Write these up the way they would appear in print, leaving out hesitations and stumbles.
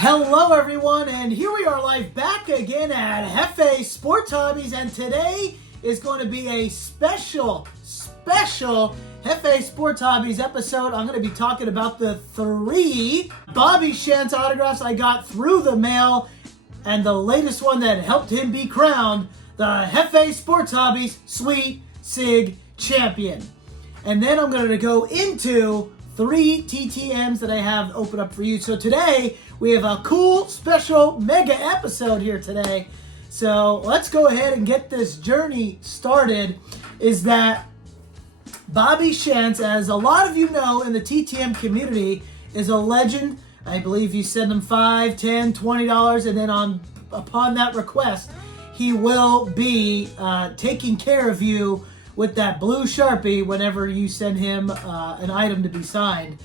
Hello everyone, and here we are live back again at Hefe Sports Hobbies, and today is going to be a special Hefe Sports Hobbies episode. I'm going to be talking about the 3 Bobby Shantz autographs I got through the mail, and the latest one that helped him be crowned the Hefe Sports Hobbies Sweet Sig Champion. And then I'm going to go into 3 TTMs that I have open up for you. So today, we have a cool, special, mega episode here today. So let's go ahead and get this journey started. Is that Bobby Shantz, as a lot of you know in the TTM community, is a legend. I believe you send him $5, $10, $20, and then upon that request, he will be taking care of you with that blue Sharpie whenever you send him an item to be signed.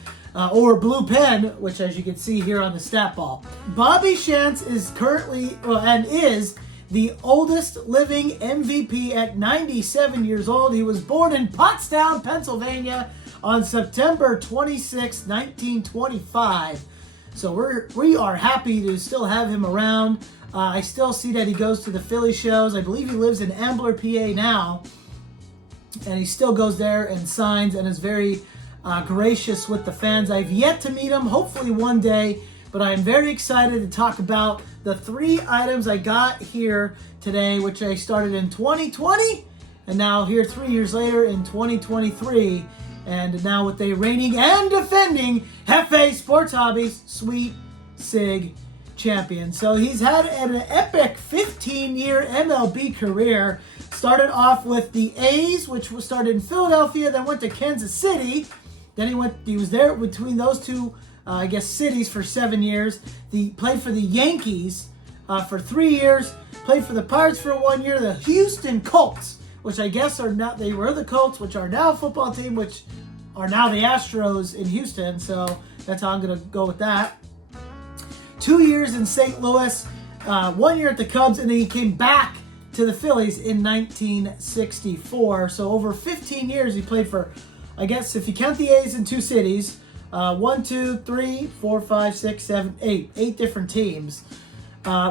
Or blue pen, which as you can see here on the stat ball. Bobby Shantz is currently, and is, the oldest living MVP at 97 years old. He was born in Pottstown, Pennsylvania on September 26, 1925. So we are happy to still have him around. I still see that he goes to the Philly shows. I believe he lives in Ambler, PA now. And he still goes there and signs and is very gracious with the fans. I've yet to meet him, hopefully one day, but I am very excited to talk about the 3 items I got here today, which I started in 2020, and now here 3 years later in 2023, and now with the reigning and defending Hefe Sports Hobbies Sweet Sig Champion. So he's had an epic 15-year MLB career. Started off with the A's, which was started in Philadelphia, then went to Kansas City. Then he was there between those two, cities for 7 years. He played for the Yankees for 3 years. Played for the Pirates for 1 year. The Houston Colts, which I guess they were the Colts, which are now a football team, which are now the Astros in Houston. So that's how I'm going to go with that. 2 years in St. Louis, 1 year at the Cubs, and then he came back to the Phillies in 1964. So over 15 years he played for, I guess if you count the A's in 2 cities, 1, 2, 3, 4, 5, 6, 7, 8 different teams.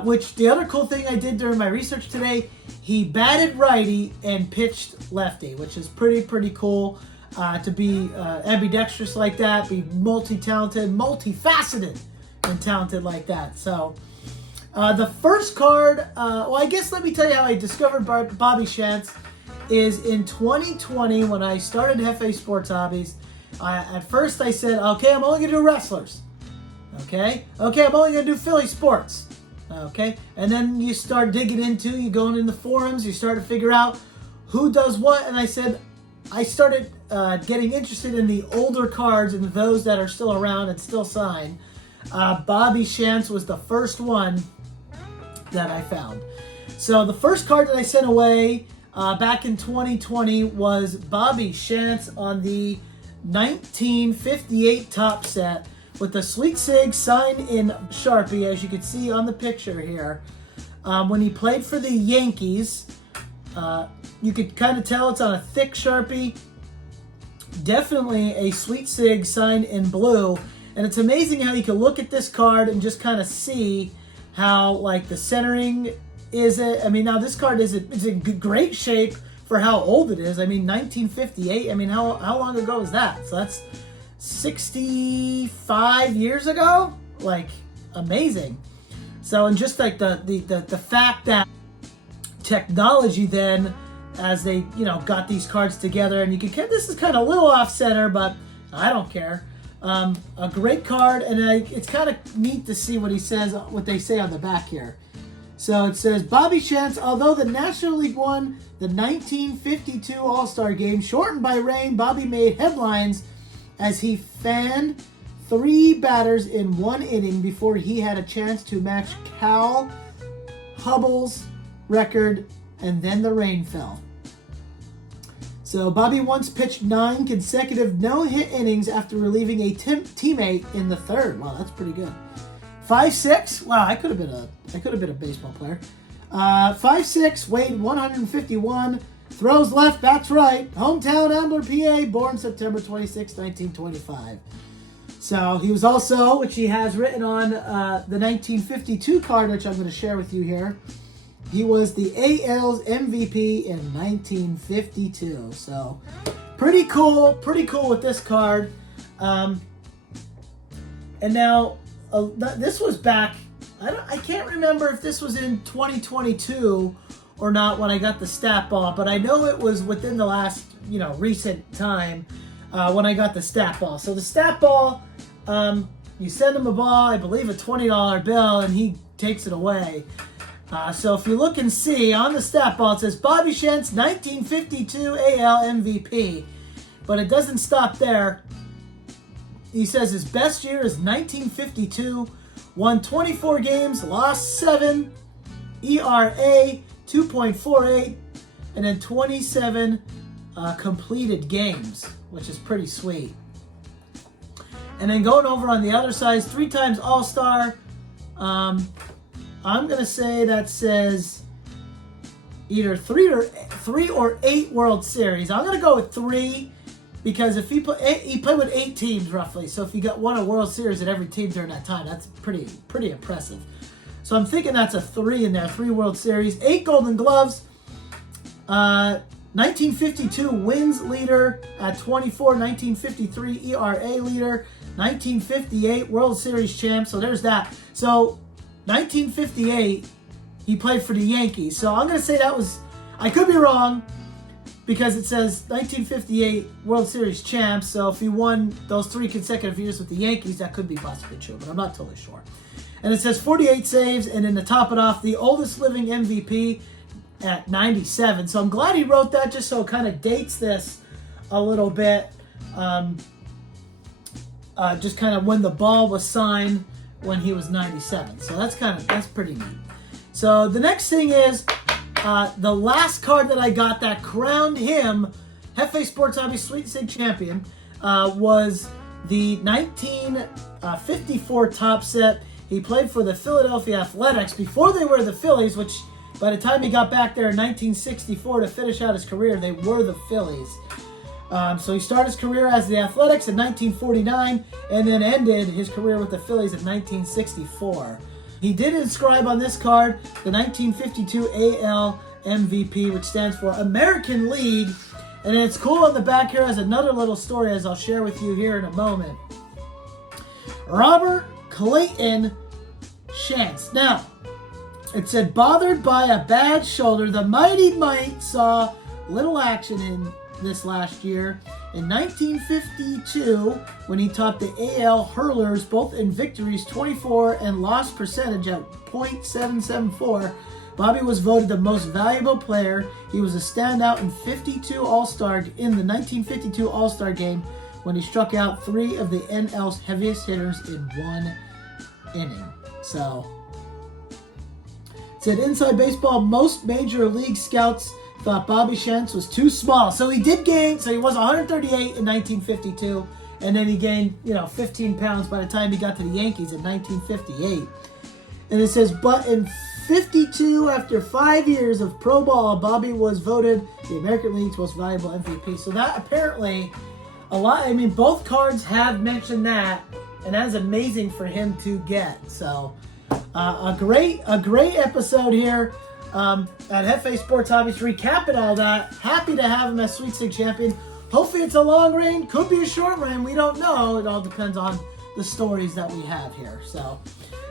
Which the other cool thing I did during my research today, he batted righty and pitched lefty, which is pretty cool to be ambidextrous like that, be multi-talented, multifaceted and talented like that. So the first card, I guess let me tell you how I discovered Bobby Shantz is in 2020 when I started Hefe Sports Hobbies. At first I said, okay, I'm only going to do wrestlers. Okay, I'm only going to do Philly sports. Okay, and then you start digging into, you going in the forums, you start to figure out who does what, and I started getting interested in the older cards and those that are still around and still signed. Bobby Shantz was the first one that I found. So the first card that I sent away back in 2020 was Bobby Shantz on the 1958 top set with the Sweet Sig sign in Sharpie, as you can see on the picture here. When he played for the Yankees, you could kind of tell it's on a thick Sharpie. Definitely a Sweet Sig sign in blue. And it's amazing how you can look at this card and just kind of see how, like, the centering is it. I mean, now this card is in great shape for how old it is. I mean, 1958. I mean, how long ago is that? So that's 65 years ago. Like, amazing. So, and just like the fact that technology then, as they got these cards together, and you can, this is kind of a little off center, but I don't care. A great card, and it's kind of neat to see what they say on the back here. So it says, Bobby Shantz, although the National League won the 1952 All-Star Game, shortened by rain, Bobby made headlines as he fanned 3 batters in 1 inning before he had a chance to match Cal Hubbell's record, and then the rain fell. So Bobby once pitched 9 consecutive no-hit innings after relieving a teammate in the 3rd. Wow, that's pretty good. 5'6". Wow, I could have been a baseball player. 5'6", weighed 151, throws left, bats right. Hometown Ambler, PA, born September 26, 1925. So he was also, which he has written on the 1952 card, which I'm going to share with you here. He was the AL's MVP in 1952. So pretty cool with this card. And now this was back. I can't remember if this was in 2022 or not when I got the stat ball, but I know it was within the last recent time when I got the stat ball. So the stat ball, you send him a ball, I believe a $20 bill, and he takes it away. So if you look and see on the stat ball, it says Bobby Shantz 1952 AL MVP, but it doesn't stop there. He says his best year is 1952, won 24 games, lost 7, ERA 2.48, and then 27 completed games, which is pretty sweet. And then going over on the other side, 3 times All-Star. I'm going to say that says either 3 or 8 World Series. I'm going to go with 3 because if he played with 8 teams roughly. So if you won a World Series at every team during that time, that's pretty impressive. So I'm thinking that's a 3 in there, 3 World Series, 8 Golden Gloves, 1952 wins leader at 24, 1953 ERA leader, 1958 World Series champ. So there's that. So 1958, he played for the Yankees. So I'm going to say that was, I could be wrong because it says 1958 World Series champ. So if he won those 3 consecutive years with the Yankees, that could be possibly true, but I'm not totally sure. And it says 48 saves, and then to top it off, the oldest living MVP at 97. So I'm glad he wrote that just so it kind of dates this a little bit. Just kind of when the ball was signed when he was 97. So that's pretty neat. So the next thing is the last card that I got that crowned him Hefe Sports Hobby Sweet Sig champion was the 1954 top set. He played for the Philadelphia Athletics before they were the Phillies, which by the time he got back there in 1964 to finish out his career, they were the Phillies. So he started his career as the Athletics in 1949 and then ended his career with the Phillies in 1964. He did inscribe on this card the 1952 AL MVP, which stands for American League. And it's cool on the back here has another little story as I'll share with you here in a moment. Robert Clayton Shantz. Now, it said, bothered by a bad shoulder, the Mighty Might saw little action in this last year. In 1952, when he topped the AL hurlers both in victories 24 and loss percentage at .774, Bobby was voted the most valuable player. He was a standout in the 1952 All-Star game when he struck out 3 of the NL's heaviest hitters in 1 inning. So, it said Inside Baseball, most major league scouts thought Bobby Shantz was too small. So he did gain, so he was 138 in 1952, and then he gained, 15 pounds by the time he got to the Yankees in 1958. And it says, but in 52, after 5 years of pro ball, Bobby was voted the American League's most valuable MVP. So that apparently, both cards have mentioned that, and that is amazing for him to get. So, a great episode here at Hefe Sports Hobbies, recapping all that. Happy to have him as Sweet Sig champion. Hopefully it's a long reign, could be a short reign, we don't know. It all depends on the stories that we have here. So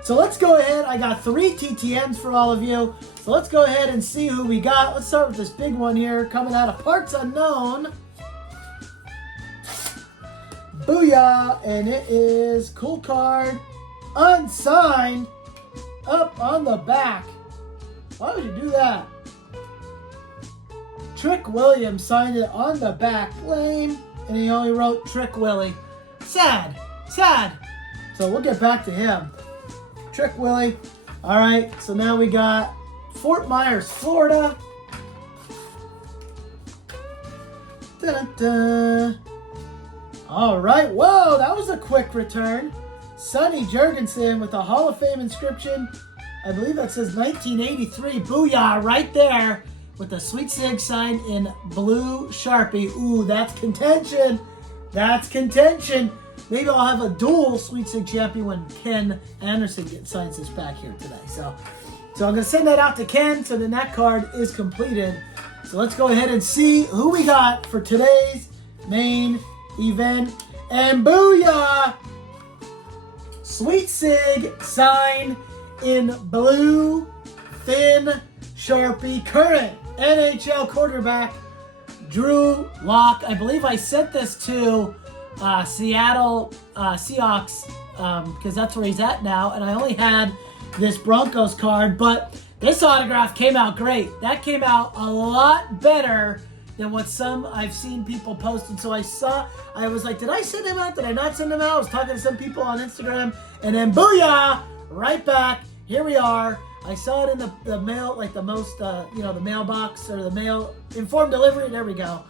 let's go ahead. I got 3 TTMs for all of you. So let's go ahead and see who we got. Let's start with this big one here, coming out of Parts Unknown. Booyah! And it is cool card, unsigned, up on the back. Why would you do that? Trick Williams signed it on the back. Lame. And he only wrote Trick Willie. Sad. So we'll get back to him. Trick Willie. All right, so now we got Fort Myers, Florida. Dun-dun-dun. All right, whoa, that was a quick return. Sonny Jurgensen with a Hall of Fame inscription. I believe that says 1983. Booyah, right there with the Sweet Sig sign in blue Sharpie. Ooh, that's contention. maybe I'll have a dual Sweet Sig champion when Ken Anderson signs this back here today. So I'm going to send that out to Ken, so then that card is completed. So let's go ahead and see who we got for today's main event. And booyah! Sweet Sig signed in blue, thin Sharpie, current NHL quarterback Drew Lock. I believe I sent this to Seattle Seahawks because that's where he's at now, and I only had this Broncos card, but this autograph came out great. That came out a lot better than what some I've seen people posted. So I was like, did I send him out? Did I not send him out? I was talking to some people on Instagram, and then booyah, right back. Here we are. I saw it in the mail, like the most, the mailbox or the mail informed delivery. There we go.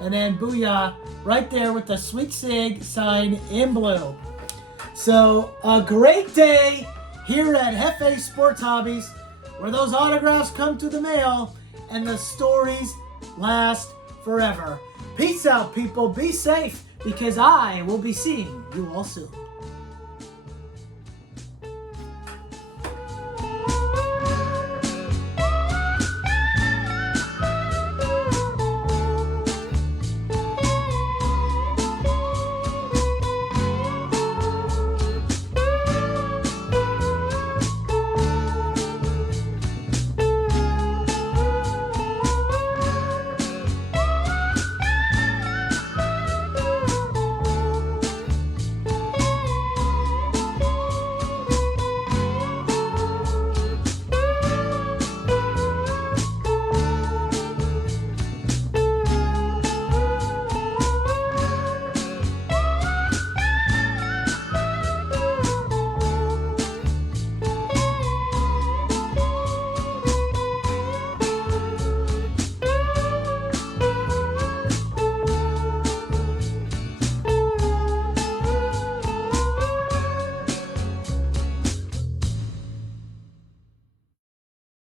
And then booyah, right there with the Sweet Sig sign in blue. So a great day here at Hefe Sports Hobbies, where those autographs come to the mail and the stories last forever. Peace out, people. Be safe, because I will be seeing you all soon.